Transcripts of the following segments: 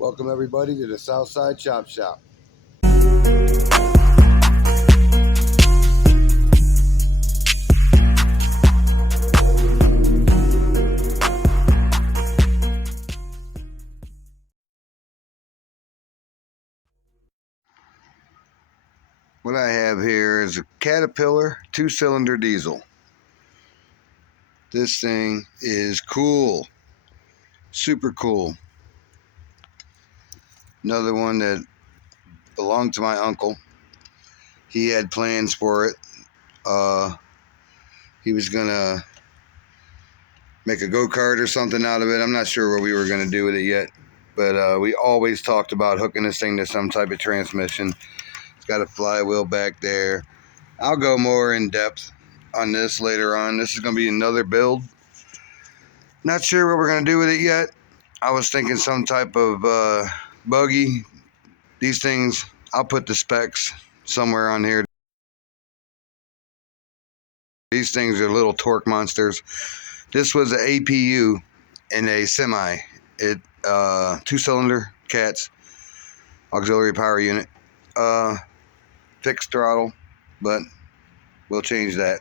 Welcome everybody to the Southside Chop Shop. What I have here is a Caterpillar 2-cylinder diesel. This thing is cool, super cool. Another one that belonged to my uncle. He had plans for it. He was gonna make a go-kart or something out of it. I'm not sure what we were gonna do with it yet, but we always talked about hooking this thing to some type of transmission. It's got a flywheel back there. I'll go more in depth on this later on. This is gonna be another build. Not sure what we're gonna do with it yet. I was thinking some type of buggy. These things, I'll put the specs somewhere on here. These things are little torque monsters. This was an APU in a semi. It 2-cylinder cats, auxiliary power unit, fixed throttle, but we'll change that.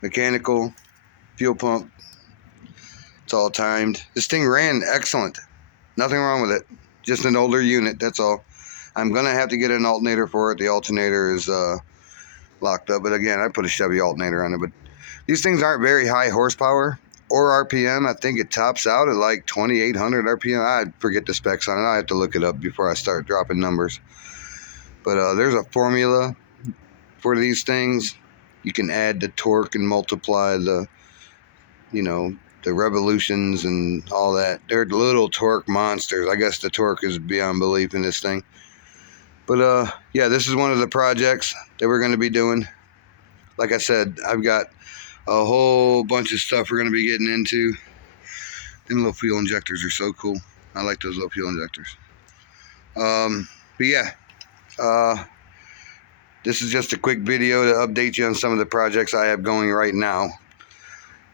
Mechanical, fuel pump, it's all timed. This thing ran excellent. Nothing wrong with it. Just an older unit, that's all. I'm gonna have to get an alternator for it. The alternator is locked up, but again, I put a Chevy alternator on it. But these things aren't very high horsepower or RPM. I think it tops out at like 2,800 RPM. I forget the specs on it. I have to look it up before I start dropping numbers. But there's a formula for these things. You can add the torque and multiply the, the revolutions and all that. They're little torque monsters. I guess the torque is beyond belief in this thing. But yeah, this is one of the projects that we're going to be doing. Like I said, I've got a whole bunch of stuff we're going to be getting into. Them little fuel injectors are so cool. I like those little fuel injectors. But yeah, this is just a quick video to update you on some of the projects I have going right now.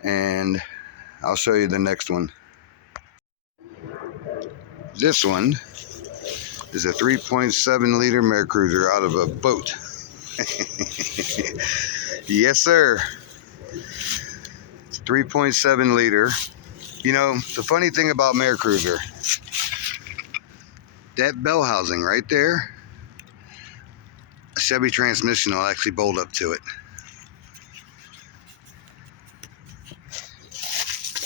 And I'll show you the next one. This one is a 3.7 liter Mercruiser out of a boat. Yes, sir. It's 3.7 liter. You know, the funny thing about Mercruiser, that bell housing right there, a Chevy transmission will actually bolt up to it.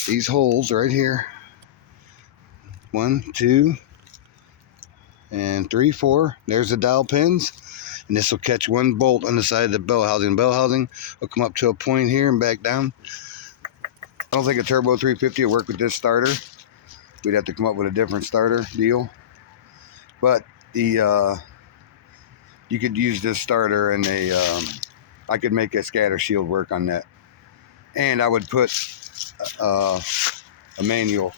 These holes right here, 1, 2, and 3, 4. There's the dowel pins, and this will catch one bolt on the side of the bell housing. Bell housing will come up to a point here and back down. I don't think a turbo 350 will work with this starter. We'd have to come up with a different starter deal. But the you could use this starter and I could make a scatter shield work on that. And I would put a manual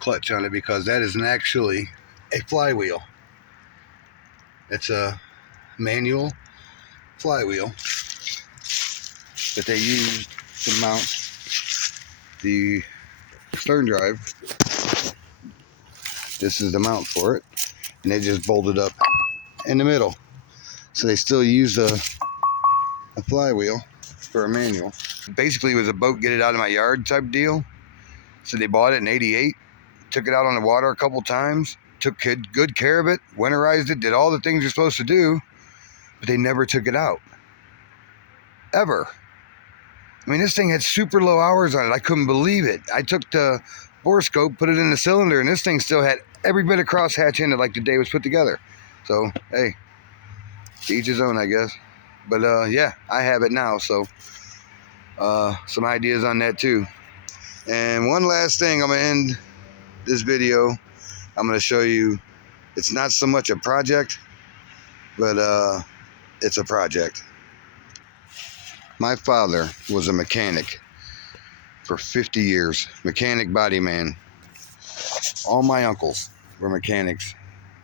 clutch on it because that isn't actually a flywheel. It's a manual flywheel that they used to mount the stern drive. This is the mount for it, and they just bolted up in the middle. So they still use a flywheel for a manual. Basically, it was a boat get it out of my yard type deal. So they bought it in '88, took it out on the water a couple times, took good care of it, winterized it, did all the things you're supposed to do, but they never took it out. Ever. I mean, this thing had super low hours on it. I couldn't believe it. I took the bore scope, put it in the cylinder, and this thing still had every bit of crosshatch in it like the day it was put together. So, hey, to each his own, I guess. But yeah, I have it now, so some ideas on that too. And one last thing, I'm gonna end this video. I'm gonna show you, it's not so much a project, but it's a project. My father was a mechanic for 50 years, mechanic body man. All my uncles were mechanics,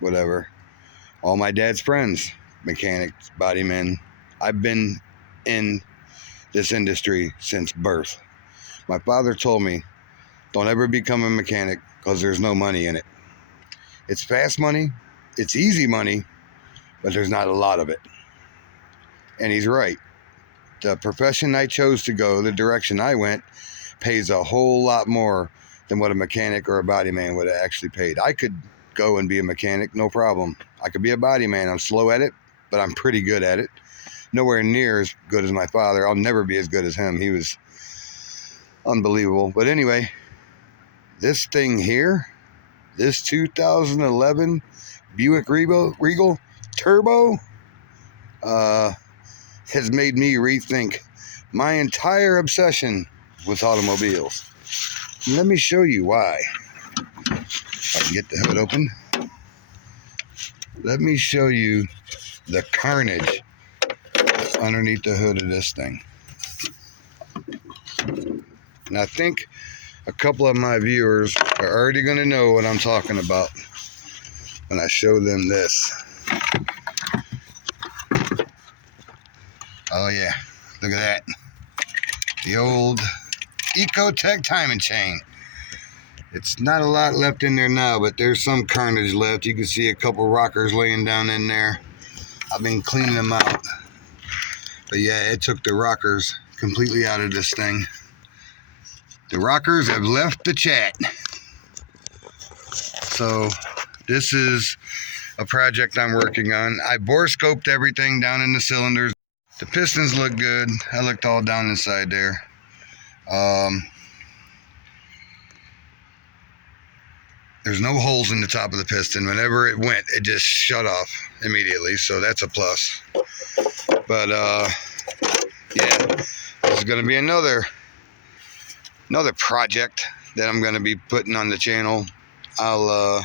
whatever. All my dad's friends, mechanics, body men. I've been in this industry since birth. My father told me, don't ever become a mechanic because there's no money in it. It's fast money, it's easy money, but there's not a lot of it. And he's right. The profession I chose to go, the direction I went, pays a whole lot more than what a mechanic or a body man would have actually paid. I could go and be a mechanic, no problem. I could be a body man. I'm slow at it, but I'm pretty good at it. Nowhere near as good as my father. I'll never be as good as him. He was unbelievable. But anyway, this thing here, this 2011 Buick Regal Turbo, has made me rethink my entire obsession with automobiles. Let me show you why. If I can get the hood open. Let me show you the carnage underneath the hood of this thing. And I think a couple of my viewers are already going to know what I'm talking about when I show them this. Oh yeah, look at that. The old Ecotech timing chain. It's not a lot left in there now, but there's some carnage left. You can see a couple rockers laying down in there. I've been cleaning them out. But yeah, it took the rockers completely out of this thing. The rockers have left the chat. So this is a project I'm working on. I bore scoped everything down in the cylinders. The pistons look good. I looked all down inside there. There's no holes in the top of the piston. Whenever it went, it just shut off immediately. So that's a plus. But yeah, this is going to be another project that I'm going to be putting on the channel. I'll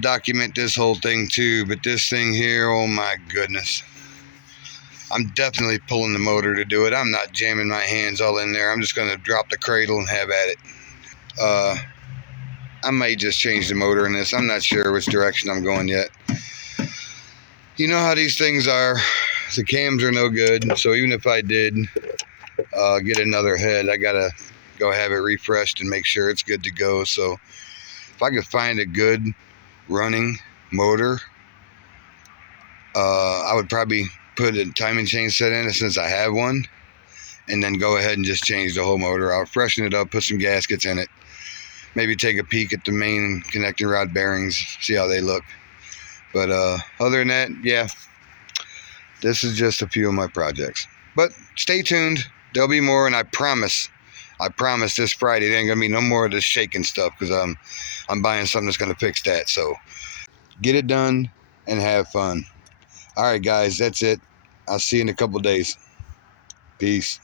document this whole thing too, but this thing here, oh my goodness. I'm definitely pulling the motor to do it. I'm not jamming my hands all in there. I'm just going to drop the cradle and have at it. I may just change the motor in this. I'm not sure which direction I'm going yet. You know how these things are. The cams are no good, so even if I did get another head, I got to go have it refreshed and make sure it's good to go. So if I could find a good running motor, I would probably put a timing chain set in it since I have one, and then go ahead and just change the whole motor out, freshen it up, put some gaskets in it, maybe take a peek at the main connecting rod bearings, see how they look. But other than that, yeah, this is just a few of my projects. But stay tuned, there'll be more, and I promise this Friday there ain't gonna be no more of this shaking stuff, because I'm buying something that's gonna fix that. So get it done and have fun. All right, guys, that's it. I'll see you in a couple days. Peace.